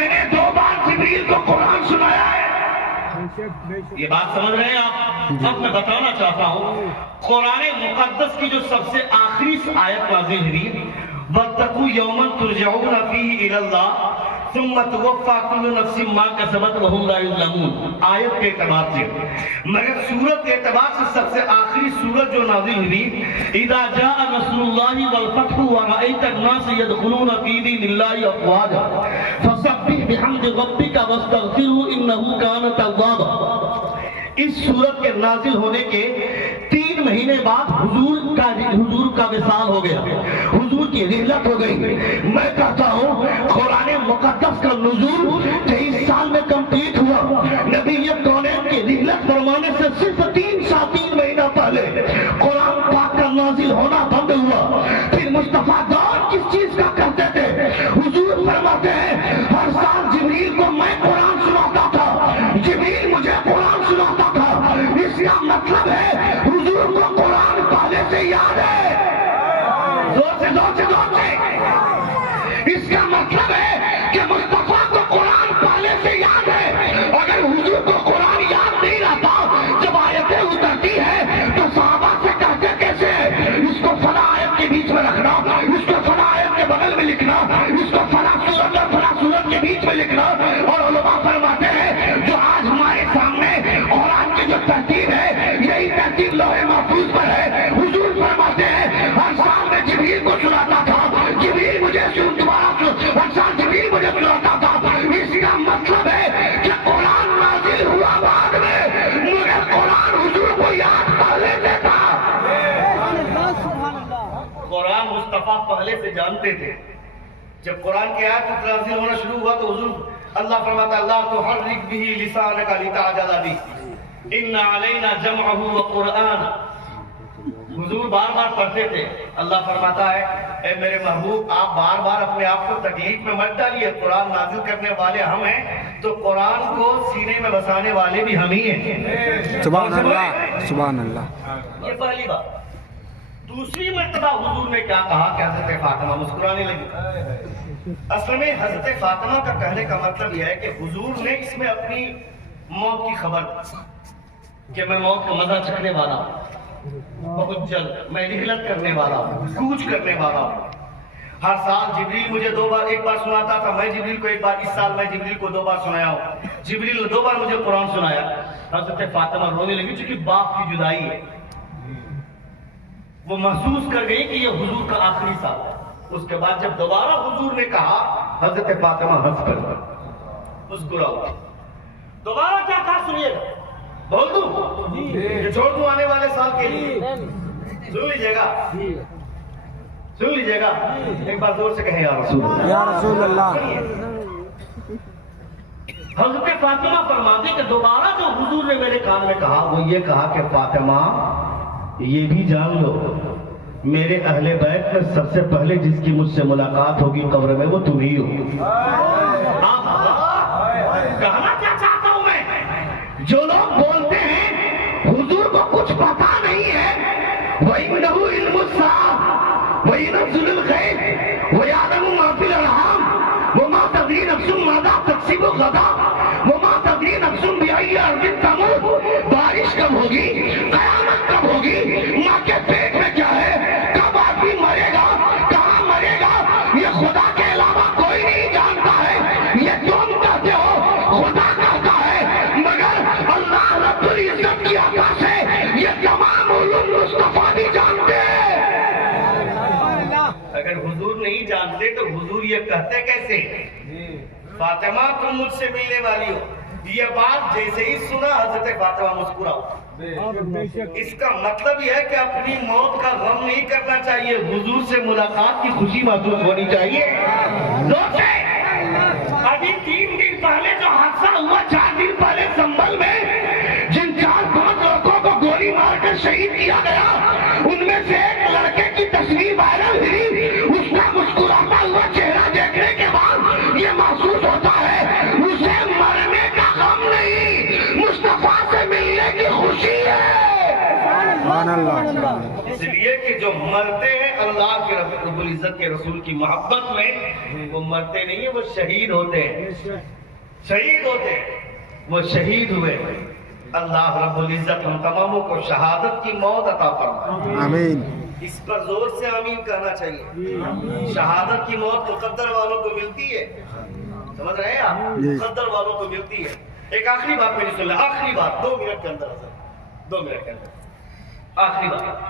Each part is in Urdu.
میں نے 2 بار جبریل کو قرآن سنایا ہے۔ یہ بات سمجھ رہے ہیں آپ؟ اب میں بتانا چاہتا ہوں قرآن مقدس کی جو سب سے آخری آیت نازل ہوئی وَاتَّقُوا يَوْمًا تُرْجَعُونَ فِيهِ إِلَى اللَّهِ ثُمَّ تُوَفَّى كُلُّ نَفْسٍ مَا كَسَبَتْ وَهُمْ لَا يُظْلَمُونَ، آیت کے اعتبار سے، مگر سورت کے اعتبار سے سب سے آخری سورت جو نازل ہوئی اِذَا جَاءَ نَصْرُ اللَّهِ وَالْفَتْحُ وَرَأَيْتَ النَّاسَ يَدْخُلُونَ فِي دِينِ اللَّهِ أَفْوَاجًا فَسَبِّحْ بِحَمْدِ رَبِّكَ وَاسْتَغْفِرْهُ إِنَّهُ كَانَ تَوَّابًا۔ اس سورت کے نازل ہونے کے 3 مہینے بعد حضور کا وصال ہو گیا، حضور کی رحلت ہو گئی۔ میں کہتا ہوں قرآن مقدس کا نزول 23 سال میں کمپلیٹ ہوا۔ نبی کونین کی رحلت فرمانے سے صرف 3 مہینہ پہلے قرآن پاک کا نازل ہونا بند ہوا۔ پھر مصطفیٰ دور کس چیز کا کرتے تھے؟ حضور فرماتے ہیں ہر سال جبریل کو میں قرآن سناتا تھا، جبریل مجھے قرآن سناتا تھا۔ اس کا مطلب ہے حضور کو قرآن پہلے سے یاد ہے۔ زور سے اس کا مطلب ہے کہ مصطفیٰ کو قرآن پہلے سے یاد ہے۔ اگر حضور کو قرآن یاد نہیں رہتا جب آیتیں اترتی ہے تو صحابہ سے کہتے کیسے اس کو فلاں آیت کے بیچ میں رکھنا، اس کو فلاں آیت کے بغل میں لکھنا، اس کو فلاں سورت اور فلاں سورت کے بیچ میں لکھنا۔ اور علماء فرماتے ہیں جو آج ہمارے سامنے قرآن کی جو ترتیب ہے یہی ترتیب لوح محفوظ پر ہے۔ حضور فرماتے ہیں ہر سال میں جبریل کو سناتا تھا، جبریل مجھے ہر سال جبریل مجھے سناتا تھا۔ اس کا مطلب ہے کہ قرآن نازل ہوا بعد میں مگر قرآن حضور کو یاد پہلے سے تھا۔ قرآن مصطفیٰ پہلے سے جانتے تھے۔ جب قرآن کی آیت نازل ہونا شروع ہوا تو حضور اللہ فرماتا اللہ تحرک به لسانک لتعجل به ان علینا جمعہ وقرآن۔ حضور بار بار پڑھتے تھے۔ اللہ فرماتا ہے اے میرے محبوب آپ بار بار اپنے آپ کو تکلیف میں مت ڈالیے، قرآن نازل کرنے والے ہم ہیں تو قرآن کو سینے میں بسانے والے بھی ہم ہی ہیں۔ سبحان اللہ سبحان اللہ۔ یہ پہلی بات۔ دوسری مرتبہ حضور نے کیا کہا کہ حضرت فاطمہ مسکرانے لگی۔ اصل میں حضرت فاطمہ کا کہنے کا مطلب یہ ہے کہ حضور نے اس میں اپنی موت کی خبر کہ میں موت کا مزہ چکھنے والا ہوں، بہت جلد میں رحلت کرنے والا ہوں، کوچ کرنے والا ہوں۔ ہر سال جبریل مجھے 2 بار 1 بار سناتا تھا، میں جبریل کو 1 بار، اس سال میں جبریل کو 2 بار سنایا ہوں۔ جبریل نے 2 بار مجھے قرآن سنایا۔ حضرت فاطمہ رونے لگی چونکہ باپ کی جدائی ہے، وہ محسوس کر گئی کہ یہ حضور کا آخری سال ہے۔ اس کے بعد جب دوبارہ حضور نے کہا حضرت فاطمہ ہنس کر مسکراؤ۔ دوبارہ کیا کہا سنیے گا، بول دوں یہ چھوڑ دوں آنے والے سال کے لیے؟ سن لیجئے گا، سن لیجئے گا، ایک بار زور سے کہیں یا رسول اللہ، یا رسول اللہ۔ حضرت فاطمہ فرماتے کہ دوبارہ جو حضور نے میرے کان میں کہا وہ یہ کہا کہ فاطمہ یہ بھی جان لو میرے اہل بیت میں سب سے پہلے جس کی مجھ سے ملاقات ہوگی قبر میں وہ تم ہی ہو۔ کہنا کیا چاہتا ہوں میں، جو لوگ بولتے ہیں حضور کو کچھ پتا نہیں ہے، وَإِنَّهُ عِلْمُ السَّاعَةِ وَيُنَزِّلُ الْغَيْثَ وَيَعْلَمُ مَا فِي الْأَرْحَامِ وَمَا تَدْرِي نَفْسٌ مَاذَا تَكْسِبُ غَدًا وَمَا تَدْرِي نَفْسٌ بِأَيِّ أَرْضٍ تَمُوتُ۔ بارش کب ہوگی، قیامت کب ہوگی، ماں کے پیٹ میں کیا ہے، کب آدمی مرے گا، کہاں مرے گا، یہ خدا کے علاوہ کوئی نہیں جانتا ہے۔ یہ تم کہتے ہو خدا کہتا ہے، مگر اللہ رب العزت کی عطا سے یہ تمام علوم مصطفیٰ بھی جانتے ہیں۔ اگر حضور نہیں جانتے تو حضور یہ کہتے کیسے فاطمہ تم مجھ سے ملنے والی ہو؟ یہ بات جیسے ہی سنا حضرت فاطمہ مسکراؤ۔ اس کا مطلب یہ ہے کہ اپنی موت کا غم نہیں کرنا چاہیے، حضور سے ملاقات کی خوشی محسوس ہونی چاہیے۔ ابھی 3 دن پہلے جو حادثہ ہوا، 4 دن پہلے سنبھل میں جن 4-5 لوگوں کو گولی مار کر شہید کیا گیا، ان میں سے ایک لڑکے کی تصویر وائرل ہوئی۔ اس کا مسکراتا ہوا چہرہ دیکھنے کے بعد یہ محسوس ہوتا ہے اسے مرنے کا غم نہیں، مصطفیٰ سے ملنے کی خوشی ہے۔ سبحان اللہ۔ اس لیے کہ جو مرتے ہیں اللہ کے رب العزت کے رسول کی محبت میں، وہ مرتے نہیں ہیں، وہ شہید ہوتے ہیں، شہید ہوتے ہیں، وہ شہید ہوئے۔ اللہ رب العزت ہم تماموں کو شہادت کی موت عطا فرمائے۔ آمین۔ اس پر زور سے آمین کہنا چاہیے۔ شہادت کی موت مقدر والوں کو ملتی ہے، سمجھ رہے ہیں آپ؟ مقدر والوں کو ملتی ہے۔ ایک آخری بات میری سن لیں، آخری بات 2 منٹ کے اندر، 2 منٹ کے اندر آخری بات۔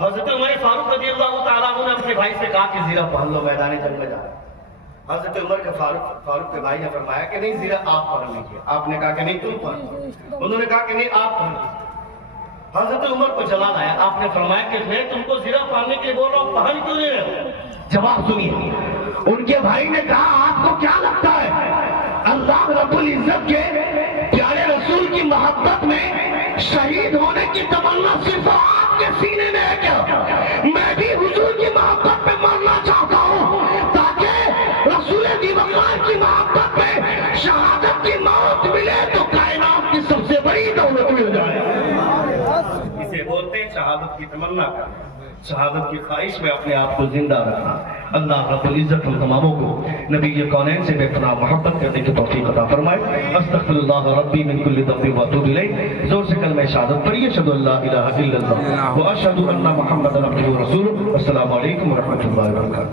حضرت عمر فاروق رضی اللہ تعالیٰ عنہ نے اپنے بھائی سے کہا کہ زیرہ پہن لو، میدان جنگ میں جا رہا ہے۔ حضرت عمر کے فاروق کے بھائی نے فرمایا کہ نہیں زیرہ آپ پہن لیجیے۔ آپ نے کہا کہ نہیں تم پہن لو، انہوں نے کہا کہ نہیں آپ پہن لیجیے۔ حضرت عمر کو جلال آیا، آپ نے فرمایا کہ میں تم کو زیرہ پہننے کے لیے بول رہا ہوں، پہن کیوں نہیں رہے؟ جواب سنیے، ان کے بھائی نے کہا آپ کو کیا لگتا ہے اللہ رب العزت کے پیارے رسول کی محبت میں شہید ہونے کی تمنا صرف آپ کے سینے میں ہے کیا؟ میں بھی حضور کی محبت میں مرنا چاہتا ہوں تاکہ رسول دی وقار کی محبت میں شہادت کی موت ملے تو کائنات کی سب سے بڑی دولت مل جائے۔ اسے بولتے ہیں شہادت کی تمنا کرنا، شہادت کی خواہش میں اپنے آپ کو زندہ رکھنا۔ اللہ رب العزت ہم تماموں کو نبی کونین سے بے پناہ محبت کرنے کی توفیق عطا فرمائے۔ استغفر اللہ ربی من کل ذنب واتوب الیہ۔ زور سے کلمہ شہادت پڑھیے، اشہد ان لا الہ الا اللہ واشہد ان محمدا عبدہ ورسولہ۔ السلام علیکم ورحمۃ اللہ وبرکاتہ۔